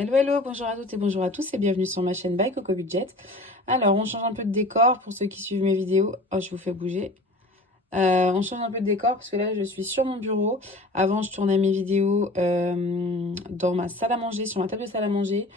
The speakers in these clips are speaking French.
Hello, hello, bonjour à toutes et bonjour à tous et bienvenue sur ma chaîne by Coco Budget. Alors, on change un peu de décor pour ceux qui suivent mes vidéos. Oh, je vous fais bouger. On change un peu de décor parce que là, je suis sur mon bureau. Avant, je tournais mes vidéos dans ma salle à manger, sur ma table de salle à manger.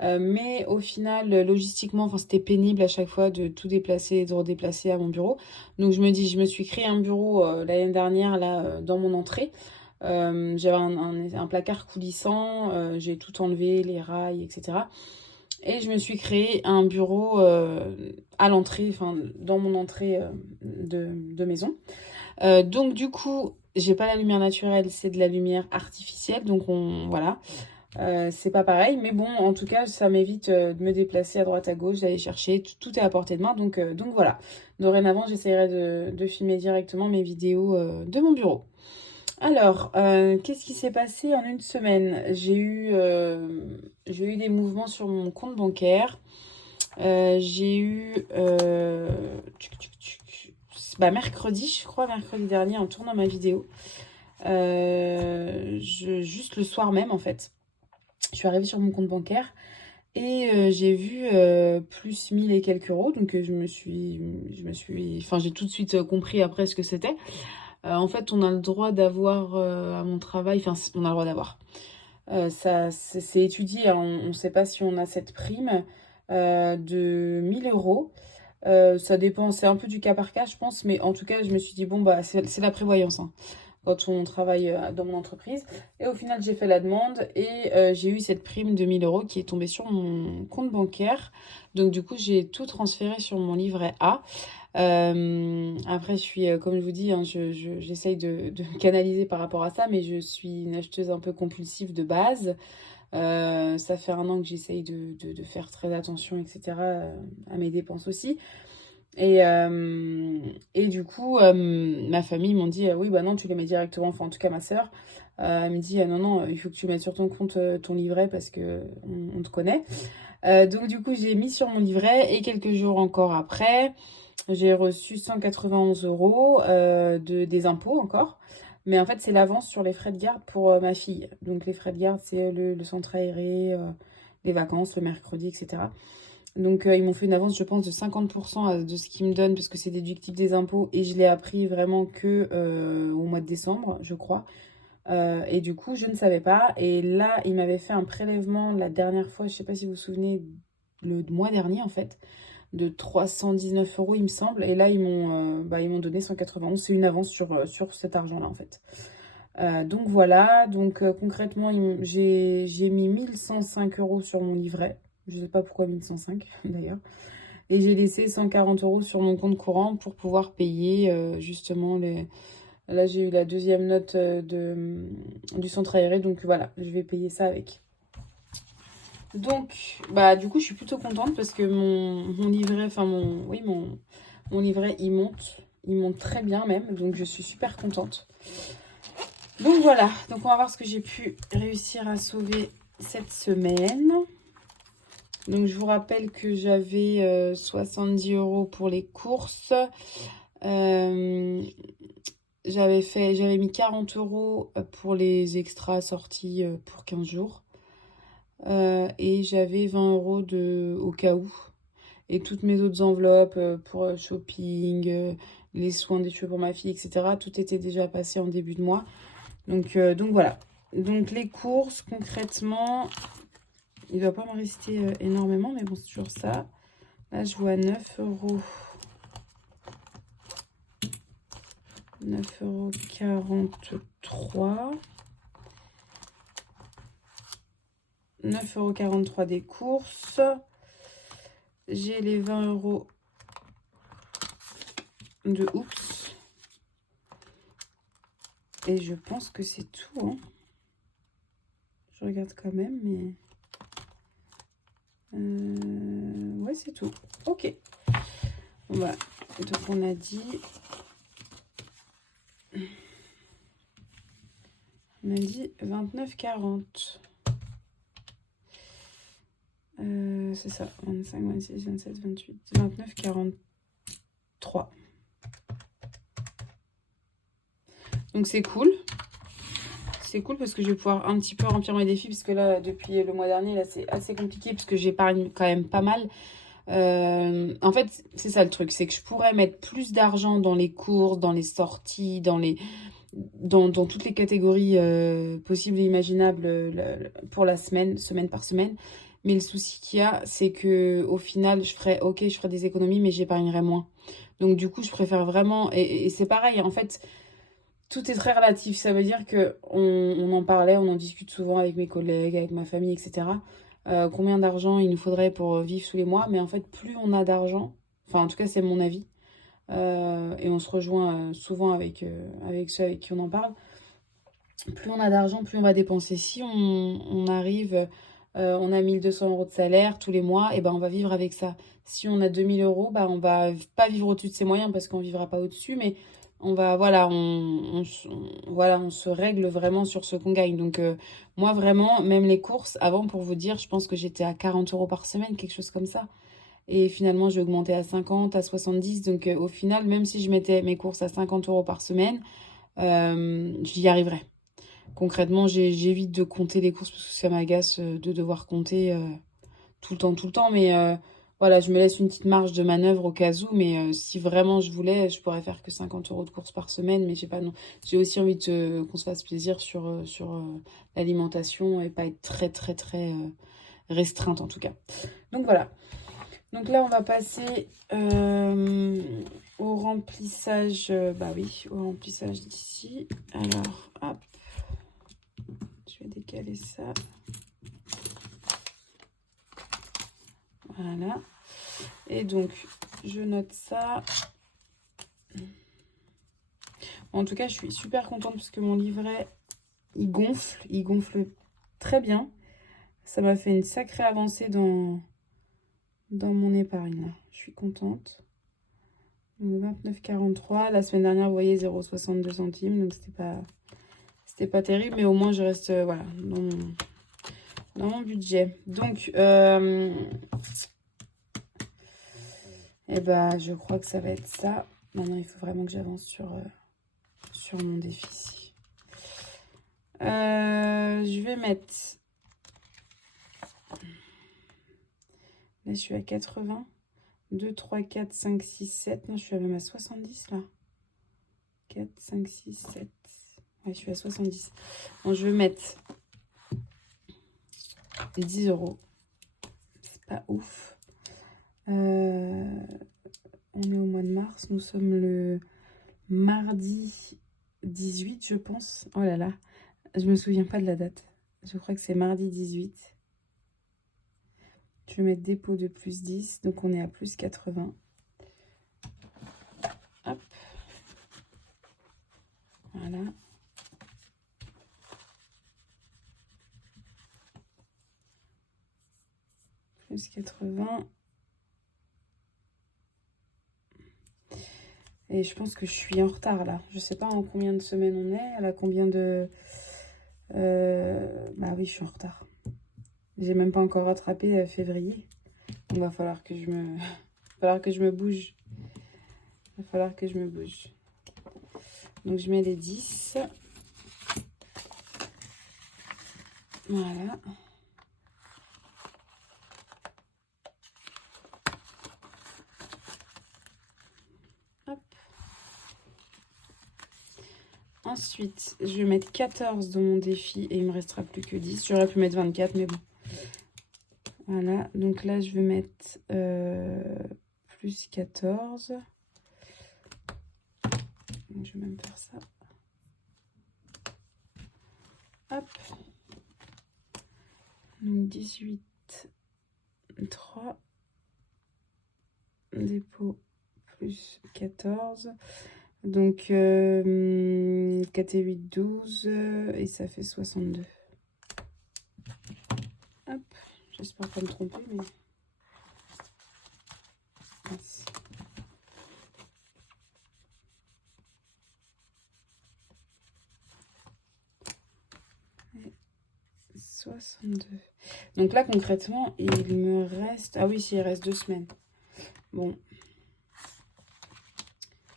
Mais au final, logistiquement, enfin, c'était pénible à chaque fois de tout déplacer et de redéplacer à mon bureau. Donc, je me suis créé un bureau l'année dernière là dans mon entrée. J'avais un placard coulissant, j'ai tout enlevé, les rails, etc. Et je me suis créé un bureau à l'entrée, enfin dans mon entrée de maison. Donc du coup, j'ai pas la lumière naturelle, c'est de la lumière artificielle, donc voilà. C'est pas pareil, mais bon, en tout cas, ça m'évite de me déplacer à droite à gauche, d'aller chercher, tout est à portée de main, donc voilà. Dorénavant, j'essaierai de filmer directement mes vidéos de mon bureau. Alors, qu'est-ce qui s'est passé en une semaine? J'ai eu des mouvements sur mon compte bancaire. J'ai eu mercredi, je crois, mercredi dernier, en tournant ma vidéo. Juste le soir même, en fait. Je suis arrivée sur mon compte bancaire et j'ai vu plus 1000 et quelques euros. Donc, enfin, j'ai tout de suite compris après ce que c'était. En fait, on a le droit d'avoir à mon travail, enfin, on a le droit d'avoir. Ça, c'est étudié, hein, on ne sait pas si on a cette prime de 1000 euros. Ça dépend, c'est un peu du cas par cas, je pense, mais en tout cas, je me suis dit, bon, bah, c'est la prévoyance, hein, quand on travaille dans mon entreprise. Et au final, j'ai fait la demande et j'ai eu cette prime de 1000 euros qui est tombée sur mon compte bancaire. Donc, du coup, j'ai tout transféré sur mon livret A. Après, je suis, comme je vous dis, hein, j'essaye de me canaliser par rapport à ça, mais je suis une acheteuse un peu compulsive de base. Ça fait 1 an que j'essaye de faire très attention, etc., à mes dépenses aussi. Et du coup, ma famille m'ont dit, oui, bah non, tu les mets directement, enfin en tout cas ma sœur, elle me dit, non, non, il faut que tu mettes sur ton compte ton livret parce que on te connaît. Donc du coup, j'ai mis sur mon livret et quelques jours encore après, j'ai reçu 191 euros des impôts encore. Mais en fait, c'est l'avance sur les frais de garde pour ma fille. Donc les frais de garde, c'est le centre aéré, les vacances, le mercredi, etc. Donc ils m'ont fait une avance, je pense, de 50% de ce qu'ils me donnent parce que c'est déductible des impôts. Et je l'ai appris vraiment que au mois de décembre, je crois. Et du coup, je ne savais pas. Et là, ils m'avaient fait un prélèvement la dernière fois, je ne sais pas si vous vous souvenez, le mois dernier en fait, de 319 euros, il me semble. Et là, ils m'ont donné 191. C'est une avance sur cet argent-là, en fait. Donc voilà. Donc concrètement, j'ai mis 1105 euros sur mon livret. Je ne sais pas pourquoi 1105 d'ailleurs. Et j'ai laissé 140 euros sur mon compte courant pour pouvoir payer justement les. Là, j'ai eu la deuxième note du centre aéré. Donc voilà, je vais payer ça avec. Donc, bah, du coup, je suis plutôt contente parce que mon livret, enfin, mon livret, il monte très bien même. Donc, je suis super contente. Donc, voilà. Donc, on va voir ce que j'ai pu réussir à sauver cette semaine. Donc, je vous rappelle que j'avais 70 euros pour les courses. J'avais mis 40 euros pour les extras sorties pour 15 jours. Et j'avais 20 euros au cas où. Et toutes mes autres enveloppes pour shopping, les soins des cheveux pour ma fille, etc. Tout était déjà passé en début de mois. Donc voilà. Donc les courses, concrètement, il ne doit pas me rester énormément, mais bon, c'est toujours ça. Là, je vois 9 euros. 9,43 €. 9,43 € des courses. J'ai les 20 euros de Oups. Et je pense que c'est tout, hein. Je regarde quand même, mais... ouais, c'est tout. Ok. Voilà. Donc, on a dit... On a dit 29,40. C'est ça. 25, 26, 27, 28, 29, 43. Donc, c'est cool. c'est cool parce que je vais pouvoir un petit peu remplir mes défis. Parce que là, depuis le mois dernier, là, c'est assez compliqué parce que j'épargne quand même pas mal. En fait, c'est ça le truc, c'est que je pourrais mettre plus d'argent dans les courses, dans les sorties, dans toutes les catégories possibles et imaginables pour la semaine, semaine par semaine. Mais le souci qu'il y a, c'est que au final, je ferai des économies, mais j'épargnerai moins. Donc du coup, je préfère vraiment, et c'est pareil, en fait, tout est très relatif. Ça veut dire que on en parlait, on en discute souvent avec mes collègues, avec ma famille, etc. Combien d'argent il nous faudrait pour vivre tous les mois. Mais en fait, plus on a d'argent, enfin en tout cas c'est mon avis, et on se rejoint souvent avec ceux avec qui on en parle, plus on a d'argent, plus on va dépenser. Si on arrive, on a 1 200 € de salaire tous les mois, et ben on va vivre avec ça. Si on a 2 000 €, bah on va pas vivre au-dessus de ses moyens parce qu'on vivra pas au-dessus, mais on va, voilà, voilà, on se règle vraiment sur ce qu'on gagne. Donc moi vraiment, même les courses, avant pour vous dire, je pense que j'étais à 40 € par semaine, quelque chose comme ça. Et finalement, j'ai augmenté à 50, à 70. Donc au final, même si je mettais mes courses à 50 € par semaine, j'y arriverais. Concrètement, j'évite de compter les courses parce que ça m'agace de devoir compter tout le temps, tout le temps. Mais voilà, je me laisse une petite marge de manœuvre au cas où. Mais si vraiment je voulais, je pourrais faire que 50 € de courses par semaine. Mais j'ai pas, non. J'ai aussi envie qu'on se fasse plaisir sur l'alimentation et pas être très, très, très restreinte en tout cas. Donc voilà. Donc là, on va passer au remplissage. Bah oui, au remplissage d'ici. Alors, hop. Je vais décaler ça. Voilà. Et donc, je note ça. En tout cas, je suis super contente parce que mon livret, il gonfle. Il gonfle très bien. Ça m'a fait une sacrée avancée dans mon épargne. Là. Je suis contente. 29,43. La semaine dernière, vous voyez, 0,62 centimes. Donc, c'était pas terrible. Mais au moins, je reste voilà, dans mon budget. Donc, et bah, je crois que ça va être ça. Maintenant, il faut vraiment que j'avance sur mon déficit. Je vais mettre... Là, je suis à 80. 2, 3, 4, 5, 6, 7. Non, je suis même à 70, là. 4, 5, 6, 7. Ouais, je suis à 70. Bon, je vais mettre 10 €. C'est pas ouf. On est au mois de mars. Nous sommes le mardi 18, je pense. Oh là là. Je me souviens pas de la date. Je crois que c'est mardi 18. Je vais mettre dépôt de plus 10. Donc, on est à plus 80. Hop. Voilà. Plus 80. Et je pense que je suis en retard, là. Je sais pas en combien de semaines on est. Elle a combien de... Bah oui, je suis en retard. J'ai même pas encore rattrapé février. Il va falloir que je me... bouge. Il va falloir que je me bouge. Donc, je mets les 10. Voilà. Hop. Ensuite, je vais mettre 14 dans mon défi et il me restera plus que 10. J'aurais pu mettre 24, mais bon. Voilà. Donc là, je vais mettre plus 14. Je vais même faire ça. Hop. Donc 18, 3. Dépôt plus 14. Donc 4 et 8, 12. Et ça fait 62. Hop. J'espère pas me tromper, mais... Merci. 62. Donc là, concrètement, il me reste... Ah oui, si, il reste 2 semaines. Bon.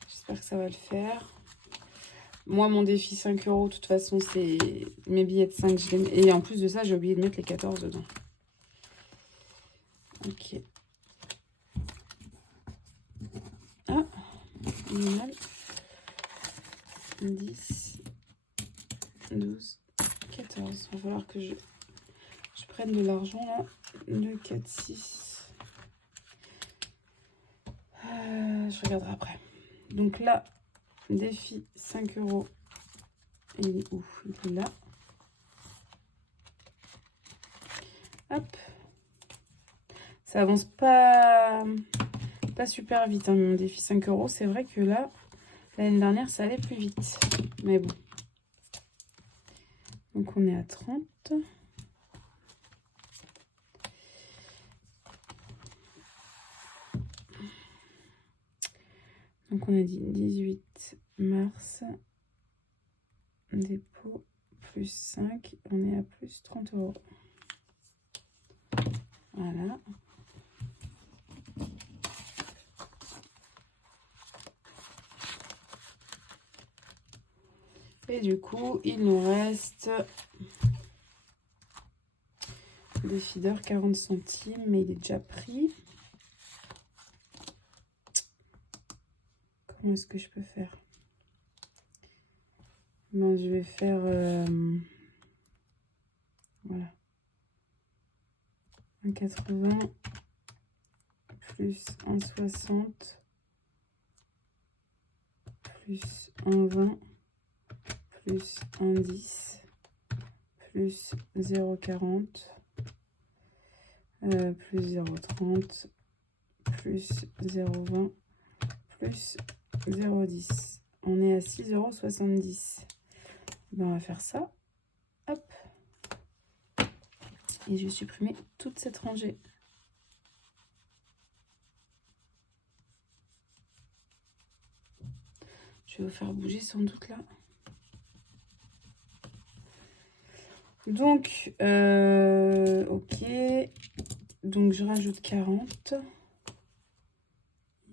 J'espère que ça va le faire. Moi, mon défi 5 euros, de toute façon, c'est mes billets de 5. Et en plus de ça, j'ai oublié de mettre les 14 dedans. Ok. Ah, génial. 10, 12, 14. Il va falloir que je prenne de l'argent là. 2, 4, 6. Je regarderai après. Donc là, défi 5 euros. Il est où? Il est là. Hop. Ça avance pas super vite, hein, mon défi 5 euros. C'est vrai que là, l'année dernière, ça allait plus vite. Mais bon. Donc on est à 30. Donc on a dit 18 mars. Dépôt plus 5. On est à plus 30 euros. Voilà. Et du coup, il nous reste des feeders 40 centimes, mais il est déjà pris. Comment est-ce que je peux faire? Ben, je vais faire... voilà. 1,80 plus 1,60 plus 1,20 plus 1,10 plus 0,40 plus 0,30 plus 0,20 plus 0,10. On est à 6,70 €. Ben, on va faire ça. Hop. Et je vais supprimer toute cette rangée. Je vais vous faire bouger sans doute là. Donc, ok. Donc, je rajoute 40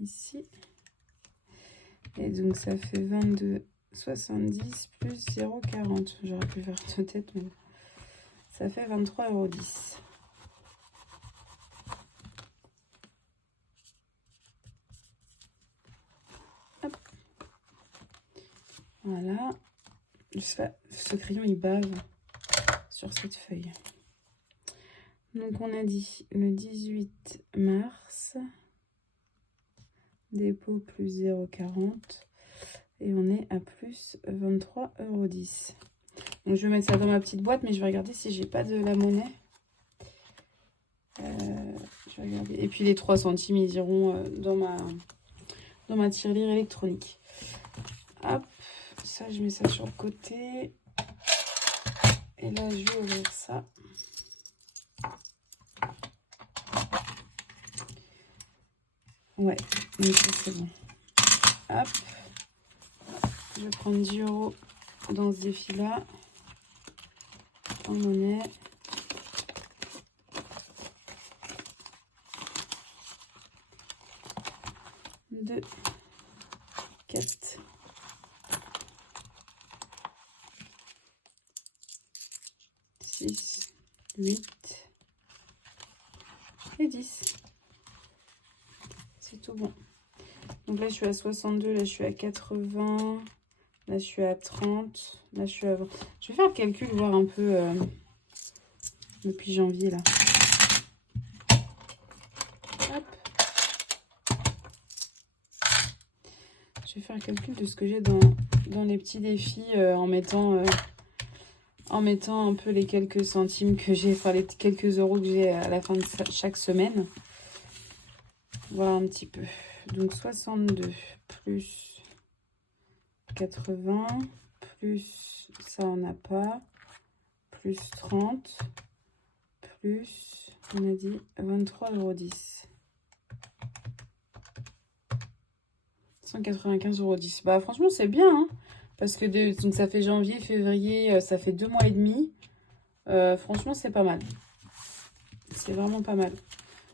ici. Et donc, ça fait 22,70 plus 0,40. J'aurais pu faire de tête, mais ça fait 23,10 €. Hop. Voilà. Ce crayon, il bave sur cette feuille. Donc, on a dit le 18 mars. Dépôt plus 0,40. Et on est à plus 23,10 €. Donc, je vais mettre ça dans ma petite boîte, mais je vais regarder si j'ai pas de la monnaie. Je vais regarder. Et puis, les 3 centimes, ils iront dans ma tirelire électronique. Hop, ça, je mets ça sur le côté. Et là, je vais ouvrir ça. Ouais, donc ça, c'est bon. Hop. Je vais prendre 10 € dans ce défi-là. En monnaie. Deux, 4, 6, 8 et 10. C'est tout bon. Donc là, je suis à 62, là, je suis à 80, là, je suis à 30, là, je suis à 20. Je vais faire le calcul, voir un peu depuis janvier, là. Hop. Je vais faire le calcul de ce que j'ai dans les petits défis en mettant un peu les quelques centimes que j'ai, enfin les quelques euros que j'ai à la fin de chaque semaine. Voilà un petit peu. Donc 62 plus 80 plus ça on n'a pas, plus 30 plus on a dit 23,10 €. 195,10 €. Bah franchement c'est bien hein, parce que donc ça fait janvier, février, ça fait 2 mois et demi. Franchement c'est pas mal. C'est vraiment pas mal.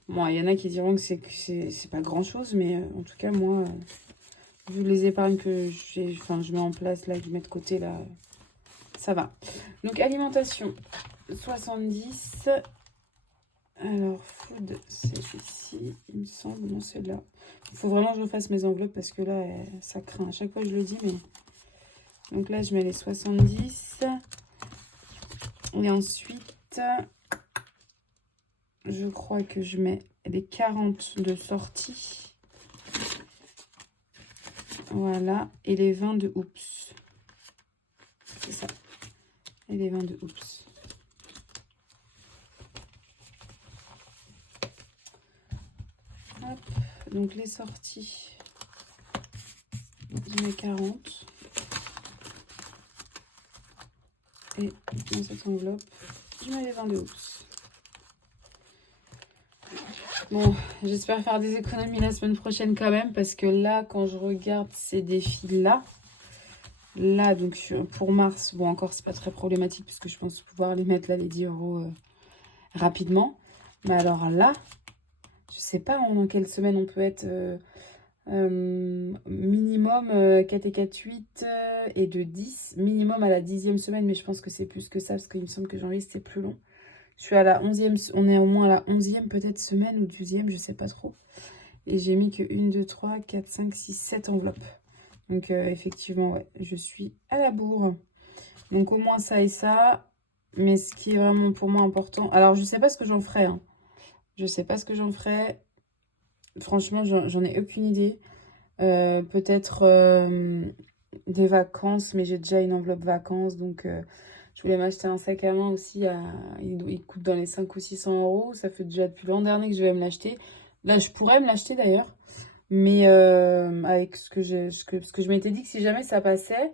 Bon, il y en a qui diront que c'est pas grand chose, mais en tout cas moi vu les épargnes que je mets en place là, que je mets de côté là, ça va. Donc alimentation, 70. Alors food, c'est ici, il me semble, non c'est là. Il faut vraiment que je refasse mes enveloppes parce que là, ça craint. À chaque fois je le dis, mais... Donc là, je mets les 70. Et ensuite, je crois que je mets les 40 de sortie. Voilà. Et les 20 de oups. C'est ça. Et les 20 de oups. Hop. Donc les sorties, je mets 40. Et dans cette enveloppe, je mets les 20 de oups. Bon, j'espère faire des économies la semaine prochaine quand même, parce que là, quand je regarde ces défis-là, là, donc pour mars, bon, encore, c'est pas très problématique, puisque je pense pouvoir les mettre là, les 10 € rapidement. Mais alors là, je sais pas dans quelle semaine on peut être minimum 4 et 4, 8 et de 10, minimum à la 10e semaine, mais je pense que c'est plus que ça, parce qu'il me semble que janvier, c'était plus long. Je suis à la 11e, on est au moins à la 11e peut-être semaine ou 12e, je sais pas trop. Et j'ai mis que 1, 2, 3, 4, 5, 6, 7 enveloppes. Donc effectivement, ouais, je suis à la bourre. Donc au moins ça et ça. Mais ce qui est vraiment pour moi important... Alors je sais pas ce que j'en ferai. Hein. Je sais pas ce que j'en ferai. Franchement, j'en ai aucune idée. Peut-être des vacances, mais j'ai déjà une enveloppe vacances. Donc je voulais m'acheter un sac à main aussi. Il coûte dans les 5 ou 600 €. Ça fait déjà depuis l'an dernier que je vais me l'acheter. Là, je pourrais me l'acheter d'ailleurs. Mais avec ce que je m'étais dit que si jamais ça passait,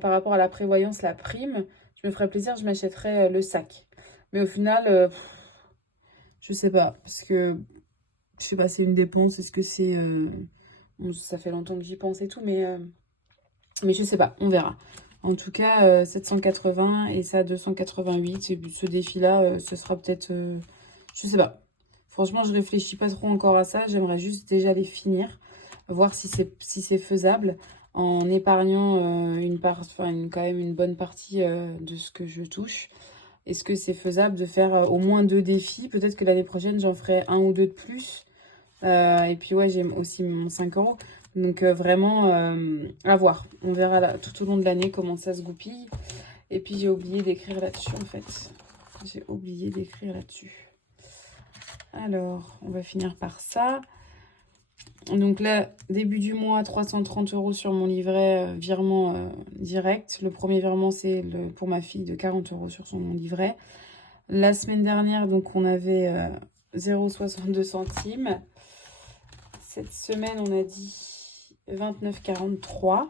par rapport à la prévoyance, la prime, je me ferais plaisir, je m'achèterais le sac. Mais au final, je sais pas. Parce que, je sais pas, c'est une dépense. Est-ce que c'est... bon, ça fait longtemps que j'y pense et tout, mais je sais pas, on verra. En tout cas, 780 et ça 288. Et ce défi-là, ce sera peut-être... je sais pas. Franchement, je réfléchis pas trop encore à ça. J'aimerais juste déjà les finir. Voir si c'est faisable. En épargnant quand même une bonne partie de ce que je touche. Est-ce que c'est faisable de faire au moins 2 défis? Peut-être que l'année prochaine, j'en ferai 1 ou 2 de plus. Et puis ouais, j'ai aussi mon 5 €. Donc vraiment, à voir. On verra là, tout au long de l'année comment ça se goupille. Et puis j'ai oublié d'écrire là-dessus en fait. J'ai oublié d'écrire là-dessus. Alors, on va finir par ça. Donc là, début du mois, 330 € sur mon livret, virement direct. Le premier virement, c'est pour ma fille de 40 € sur son livret. La semaine dernière, donc on avait 0,62 centimes. Cette semaine, on a dit 29,43.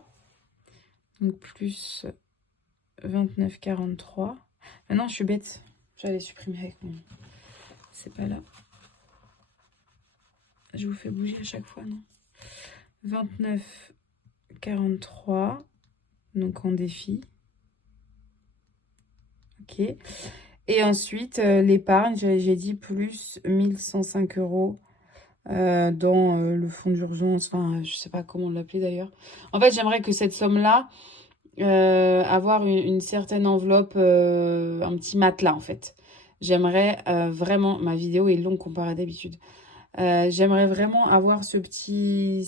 Donc plus 29,43. Ah non, je suis bête. J'allais supprimer avec mon... C'est pas là. Je vous fais bouger à chaque fois, non? 29,43. Donc en défi. Ok. Et ensuite, l'épargne, j'ai dit plus 1105 € dans le fonds d'urgence. Enfin, je sais pas comment l'appeler d'ailleurs. En fait, j'aimerais que cette somme-là, avoir une certaine enveloppe, un petit matelas en fait. J'aimerais vraiment... Ma vidéo est longue comparée à d'habitude. J'aimerais vraiment avoir ce petit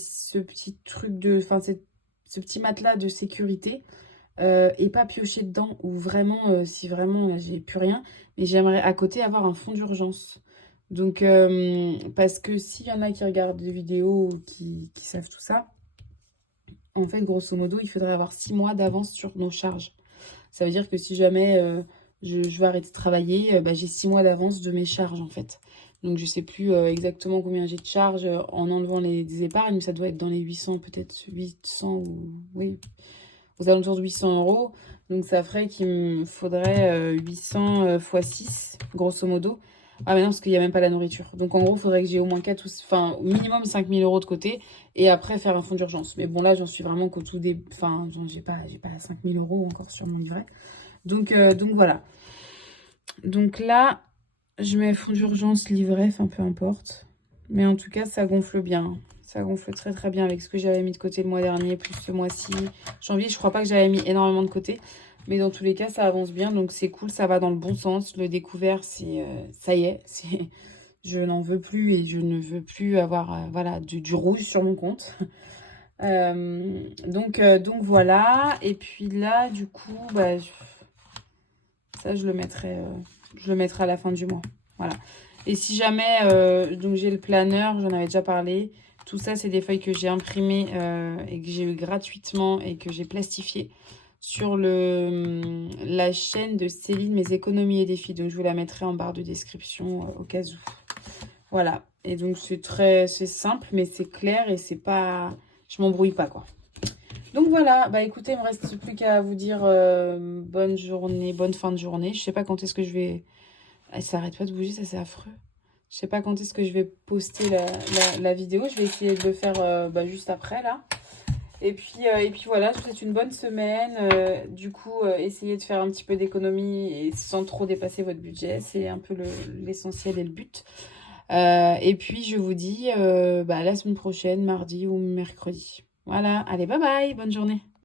truc de... Enfin, ce petit matelas de sécurité et pas piocher dedans ou vraiment, si vraiment là j'ai plus rien, mais j'aimerais à côté avoir un fonds d'urgence. Donc, parce que s'il y en a qui regardent des vidéos ou qui savent tout ça, en fait, grosso modo, il faudrait avoir 6 mois d'avance sur nos charges. Ça veut dire que si jamais je veux arrêter de travailler, j'ai 6 mois d'avance de mes charges, en fait. Donc, je sais plus exactement combien j'ai de charges en enlevant des épargnes, mais ça doit être dans les 800, peut-être 800 ou... Oui, aux alentours de 800 €. Donc, ça ferait qu'il me faudrait 800 x 6, grosso modo. Ah, mais non, parce qu'il n'y a même pas la nourriture. Donc, en gros, il faudrait que j'ai au moins 4 ou... Enfin, au minimum 5 000 € de côté. Et après, faire un fonds d'urgence. Mais bon, là, j'en suis vraiment qu'au tout début. Enfin, j'ai pas 5 000 € encore sur mon livret. Donc voilà. Donc là, je mets fonds d'urgence, livret, enfin, peu importe. Mais en tout cas, ça gonfle bien. Ça gonfle très très bien avec ce que j'avais mis de côté le mois dernier, plus ce mois-ci. Janvier, je crois pas que j'avais mis énormément de côté. Mais dans tous les cas, ça avance bien. Donc c'est cool, ça va dans le bon sens. Le découvert, c'est ça y est. Je n'en veux plus et je ne veux plus avoir voilà, du rouge sur mon compte. Donc voilà. Et puis là, du coup, bah, ça, je le mettrai à la fin du mois. Voilà. Et si jamais, donc j'ai le planeur, j'en avais déjà parlé. Tout ça, c'est des feuilles que j'ai imprimées et que j'ai eu gratuitement et que j'ai plastifiées sur la chaîne de Céline, mes économies et défis. Donc, je vous la mettrai en barre de description au cas où. Voilà. Et donc, c'est simple, mais c'est clair et c'est pas... Je m'embrouille pas, quoi. Donc voilà, bah écoutez, il me reste plus qu'à vous dire bonne journée, bonne fin de journée. Je sais pas quand est-ce que je vais... Ça arrête pas de bouger, ça c'est affreux. Je sais pas quand est-ce que je vais poster la vidéo. Je vais essayer de le faire juste après là. Et puis voilà, je vous souhaite une bonne semaine. Du coup, essayez de faire un petit peu d'économie et sans trop dépasser votre budget. C'est un peu l'essentiel et le but. Et puis je vous dis la semaine prochaine, mardi ou mercredi. Voilà, allez, bye bye, bonne journée.